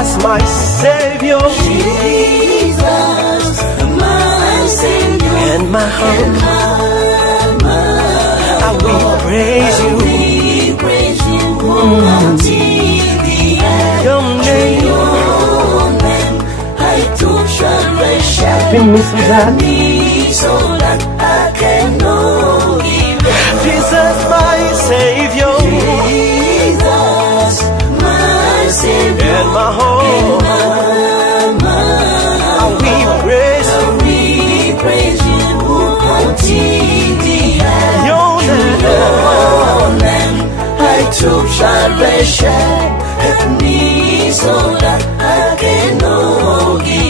Jesus, my Savior, Jesus, my Savior, and my hope. I will praise you. Until the end. Your name, I took salvation. been me so that. So that I can know Him. Jesus, my Savior, Jesus, my Savior, and my hope. I will praise you. praise you until the end. Your name, I took salvation, help me so that I can know Him.